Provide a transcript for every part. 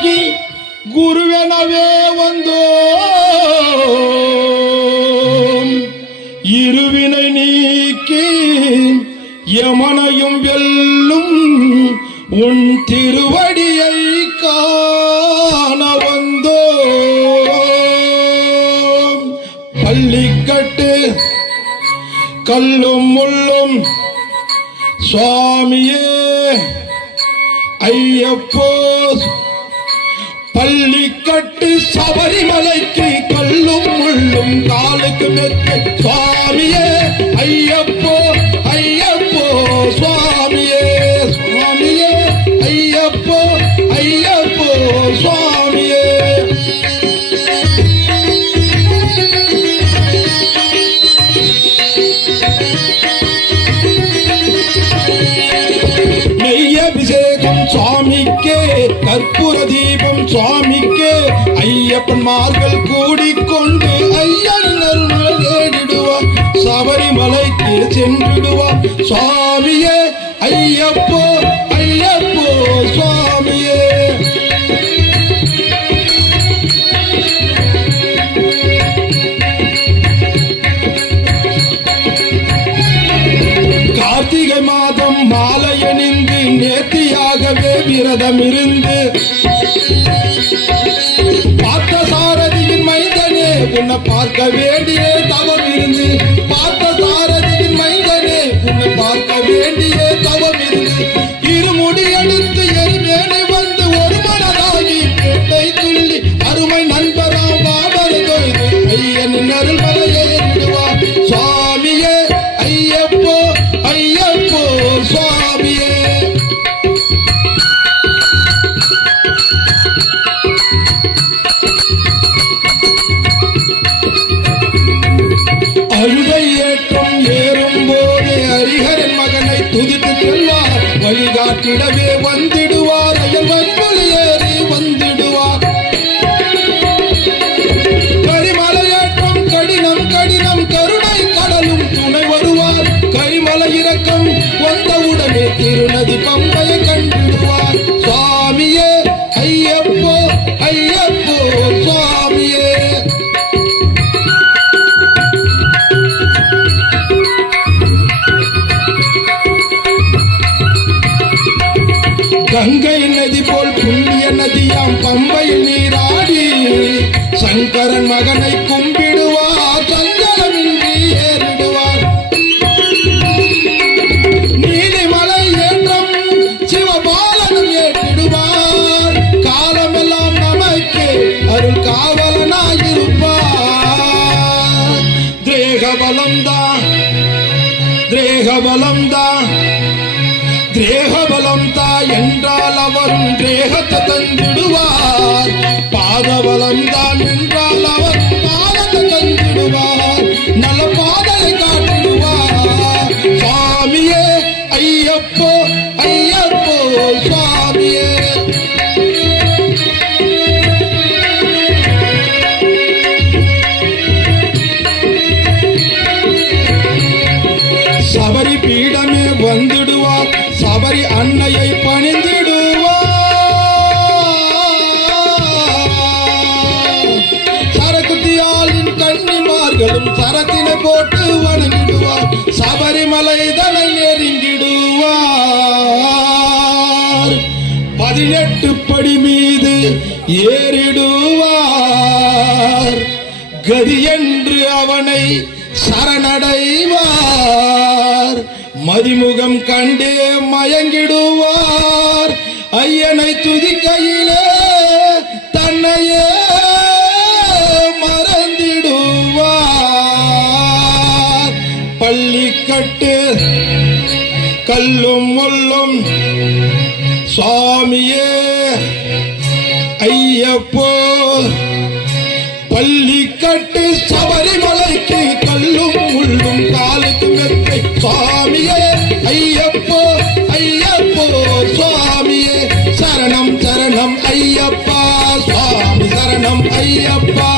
ಹೋಗಿ ಗುರುವೆನವೇ ಒಂದು இருவினை நீக்கி யமனையும் வெல்லும் உன் திருவடியை காண வந்தோ பள்ளிக்கட்டு கல்லும் முள்ளும் சுவாமியே ஐயப்போ பள்ளிக்கட்டு சபரிமலைக்கு கல்லும் முள்ளும் காலுக்கு மெத்தை சுவாமியே ஐயப்போ ஐயப்போ சுவாமியே சுவாமியே ஐயப்போ ஐயப்போ சுவாமியே நெய்யபிஷேகம் சுவாமிக்கே கற்பூர தீபம் சுவாமிக்கே ஐயப்பன்மார்கள் கூடிக்கொண்டு ஐயன் தேடிடுவார் சபரிமலைக்கு சென்றிடுவார் சுவாமியே ஐயப்போ ஐயப்போ சுவாமியே கார்த்திகை மாதம் மாலையணிந்து நேர்த்தியாகவே விரதம் இருந்து பார்த்த சாரதியின் மைந்தனே உன்னை பார்க்க வேண்டிய தவம் இருந்து பார்த்த சாரதியின் மைந்தனே உன்னை பார்க்க வேண்டிய தவம் இருந்து இருமுடி அடித்து எருமேனி வந்து ஒரு மனதாகி பேட்டை துள்ளி அருமை நண்பராம் பாபர் தொய்து ஐயனின் அருள்மலையை விடுவார் சுவாமியே ஐயப்போ ஐயப்போ சுவாமியே அழுகை ஏற்றம் ஏறும் போது ஹரிஹரன் மகனை துதித்து செல்வார் வழிகாட்டிடவே வந்திடுவார் அயல் வன்பொலி ஏறி வந்திடுவார் கரிமலையேற்றம் கடினம் கடினம் கருணை கடலும் துணை வருவார் கரிமலை இறக்கம் வந்தவுடனே திருநதி பம்பையை கண்டிடுவார் சுவாமியே ஐயப்போ ஐயப்போ சுவாமியே கங்கை நதி போல் புண்ணிய நதியாம் பம்பையில் நீராடி சங்கரன் மகனை கும்பிடுவார் சஞ்சலமின்றி ஏறிடுவார் நீலிமலை ஏற்றம் சிவபாலனும் ஏற்றிடுவார் காலமெல்லாம் நமக்கு அருள் காவலனாயிருப்பார் தேகபலம்தான் தேகபலம்தான் தேகபலம் தா என்றால் அவர் தேகத்தை தந்திடுவார் பாதபலம் தான் என்றால் அவர் பாதத்தை தந்திடுவார் நல்ல பாதையை காட்டிடுவார் சுவாமியே ஐயப்போ ஐயப்போ சுவாமியே சபரி பீடமே வந்துடுவார் சபரி அன்னையை பணிந்திடுவார் சரக்குத்தியாளின் கன்னிமார்களும் சரத்தினை போட்டு வணங்கிடுவார் சபரிமலை தனை நெருங்கிடுவார் 18 படி மீது ஏறிடுவார் கதி என்று அவனை சரணடைவார் மதிமுகம் கண்டே மயங்கிடுவார் ஐயனை துதிக்கையிலே தன்னையே மறந்திடுவார் பள்ளிக்கட்டு கல்லும் முள்ளும் சுவாமியே ஐயப்போ பள்ளிக்கட்டு சபரிமலைக்கு கல்லும் முள்ளும் காலுக்கு மெத்தை சுவாமியே ஐயப்போ ஐயப்போ சுவாமியே சரணம் சரணம் ஐயப்பா சுவாமி சரணம் ஐயப்பா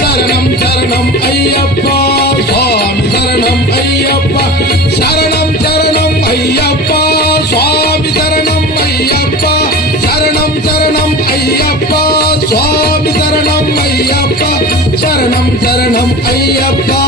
சரணம் சரணம் ஐயப்பா சுவாமி சரணம் ஐயப்பா சரணம் சரணம் ஐயப்பா சுவாமி சரணம் ஐயப்பா சரணம் சரணம் ஐயப்பா சுவாமி சரணம் ஐயப்பா சரணம் சரணம் ஐயப்பா